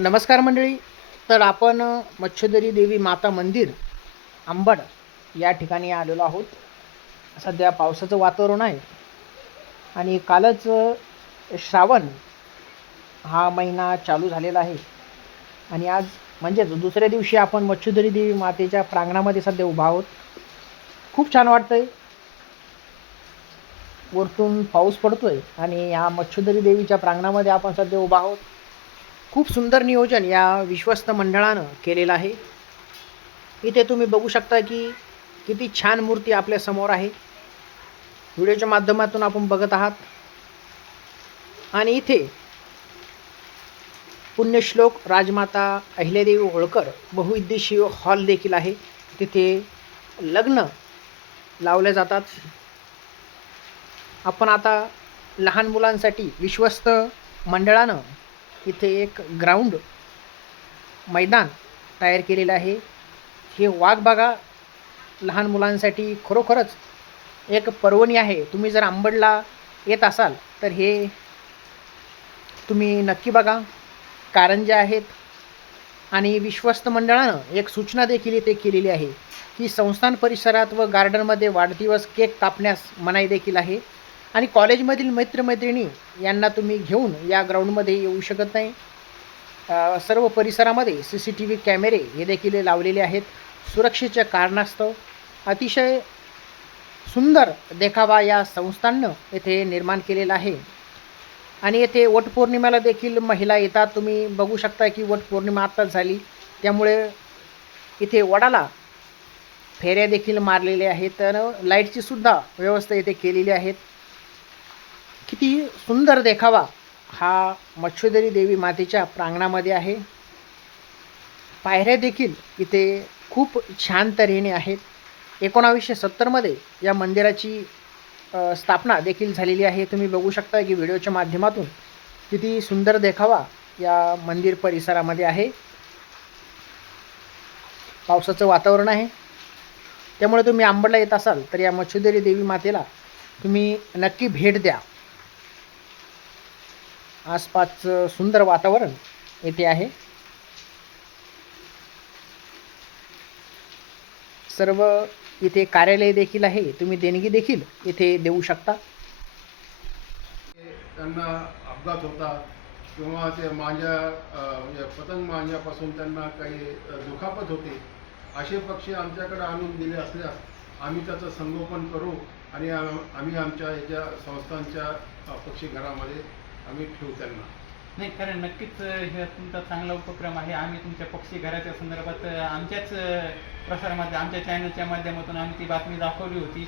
नमस्कार मंडळी. तर आपण मच्छोदरी देवी माता मंदिर आंबड या ठिकाणी आलेलो आहोत. सध्या पावसाचं वातावरण आहे. आणि कालच श्रावण हा महिना चालू झालेला आहे. आणि आज म्हणजेच दुसऱ्या दिवशी आपण मच्छोदरी देवी मातेच्या प्रांगणामध्ये सध्या उभा आहोत. खूप छान वाटतंय. वरतून पाऊस पडतोय आणि या मच्छोदरी देवीच्या प्रांगणामध्ये आपण सध्या उभा आहोत. खूप सुंदर नियोजन या विश्वस्त मंडळानं केलेलं आहे. इथे तुम्ही बघू शकता की किती छान मूर्ती आपल्यासमोर आहे. व्हिडिओच्या माध्यमातून आपण बघत आहात. आणि इथे पुण्यश्लोक राजमाता अहिल्यादेवी होळकर बहुउद्देशीय हॉल देखील आहे. तिथे लग्न लावले जातात. आपण आता लहान मुलांसाठी विश्वस्त मंडळानं इथे एक ग्राउंड मैदान तयार केलेलं आहे. हे वाघ बघा लहान मुलांसाठी खरोखरच एक पर्वणी आहे. तुम्ही जर आंबडला येत असाल तर हे तुम्ही नक्की बघा. कारंजे आहेत आणि विश्वस्त मंडळानं एक सूचना देखील इथे केलेली आहे की संस्थान परिसरात व गार्डनमध्ये वाढदिवस केक कापण्यास मनाई देखील आहे. आणि कॉलेजमधील मित्रमैत्रिणी यांना तुम्ही घेऊन या ग्राउंडमध्ये येऊ शकत नाही. सर्व परिसरामध्ये सी सी टी व्ही कॅमेरे हे देखील लावलेले आहेत. सुरक्षेच्या कारणास्तव अतिशय सुंदर देखावा या संस्थांनं येथे निर्माण केलेला आहे. आणि येथे वटपौर्णिमेला देखील महिला येतात. तुम्ही बघू शकता की वटपौर्णिमा आत्ताच झाली. त्यामुळे इथे वडाला फेऱ्या देखील मारलेल्या आहेत. तर लाईटची सुद्धा व्यवस्था इथे केलेली आहेत. किती सुंदर देखावा हा मच्छोदरी देवी मातेच्या प्रांगणामध्ये आहे. पायऱ्या देखील इथे खूप छान तऱ्हेने आहेत. एकोणावीसशे सत्तरमध्ये या मंदिराची स्थापना देखील झालेली आहे. तुम्ही बघू शकता की व्हिडिओच्या माध्यमातून किती सुंदर देखावा या मंदिर परिसरामध्ये आहे. पावसाचं वातावरण आहे. त्यामुळे तुम्ही आंबडला येत असाल तर या मच्छुदेरी देवी मातेला तुम्ही नक्की भेट द्या. आसपासचं सुंदर वातावरण येथे आहे. सर्व इथे कार्यालय देखील आहे. तुम्ही देणगी देखील इथे देऊ शकता. त्यांना अपघात होतात किंवा ते मांजा म्हणजे पतंग मांजापासून त्यांना काही दुखापत होते. असे पक्षी आमच्याकडे आणून दिले असल्यास आम्ही त्याचं संगोपन करू आणि आम्ही आमच्या याच्या संस्थांच्या पक्षी घरामध्ये आम्ही ठेवू त्यांना. नाही खरं नक्कीच हे तुमचा चांगला उपक्रम आहे. आम्ही तुमच्या पक्षी घराच्या संदर्भात आमच्याच प्रसारामध्ये आमच्या चॅनलच्या माध्यमातून आम्ही ती बातमी दाखवली होती.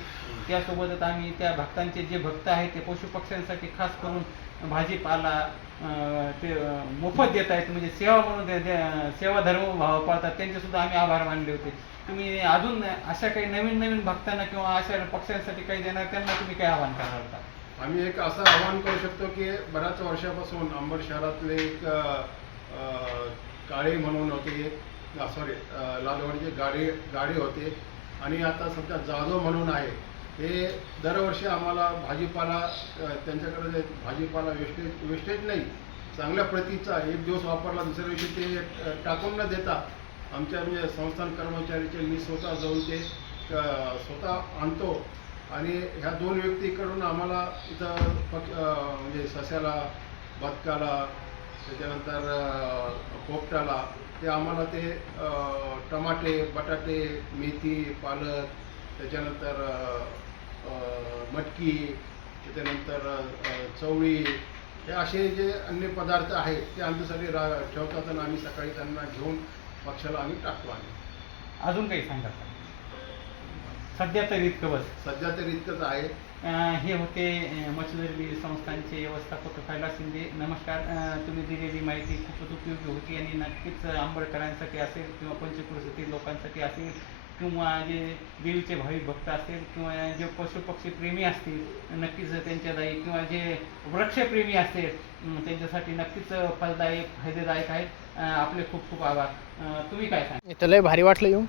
त्यासोबतच आम्ही त्या भक्तांचे जे भक्त आहेत ते पशुपक्ष्यांसाठी खास करून भाजीपाला ते मोफत देत आहेत. म्हणजे सेवा म्हणून सेवा धर्म भाव पाळतात. त्यांचे सुद्धा आम्ही आभार मानले होते. तुम्ही अजून अशा काही नवीन नवीन भक्तांना किंवा अशा पक्ष्यांसाठी काही देणार त्यांना तुम्ही काय आवाहन कराल का? आम्ही एक असं आवाहन करू शकतो की बऱ्याच वर्षापासून अंबड शहरातले एक काळी काळे म्हणून होते सॉरी लालवणचे गाडी गाडी होते. आणि आता सध्या जाधव म्हणून आहे. हे दरवर्षी आम्हाला भाजीपाला त्यांच्याकडे भाजीपाला वेस्टेज वेस्टेज नाही चांगल्या प्रतीचा एक दिवस वापरला दुसऱ्या दिवशी ते टाकून न देता आमच्या म्हणजे संस्थान कर्मचारीचे मी स्वतः जाऊन ते स्वतः आणतो. आणि ह्या दोन व्यक्तीकडून आम्हाला इथं पक्ष म्हणजे सस्याला बदकाला त्याच्यानंतर पोपटाला ते आम्हाला ते टमाटे बटाटे मेथी पालक त्याच्यानंतर मटकी त्याच्यानंतर चवळी हे असे जे अन्य पदार्थ आहेत ते आमच्यासाठी रा ठेवतात आणि आम्ही सकाळी त्यांना घेऊन पक्षाला आम्ही टाकतो आम्ही. अजून काही सांगा सध्या तर इतकं बस. सध्या तर इतकंच आहे. अं, हे होते अं, मच्छीधरी संस्थांचे व्यवस्थापक कैलास शिंदे. नमस्कार अं, तुम्ही दिलेली माहिती खूपच उपयोगी होती आणि नक्कीच आंबडकरांसाठी असेल किंवा पंचकृषीतील लोकांसाठी असेल किंवा जे देवीचे भाविक भक्त असतील किंवा जे पशुपक्षी प्रेमी असतील नक्कीच त्यांच्या दायी किंवा जे वृक्षप्रेमी असतील अं, त्यांच्यासाठी नक्कीच फलदायक फायदेदायक आहेत. अं, आपले खूप खूप आभार. अं, तुम्ही काय सांगा इथं लय भारी वाटलं येऊन.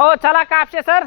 ओ चला कापसे सर.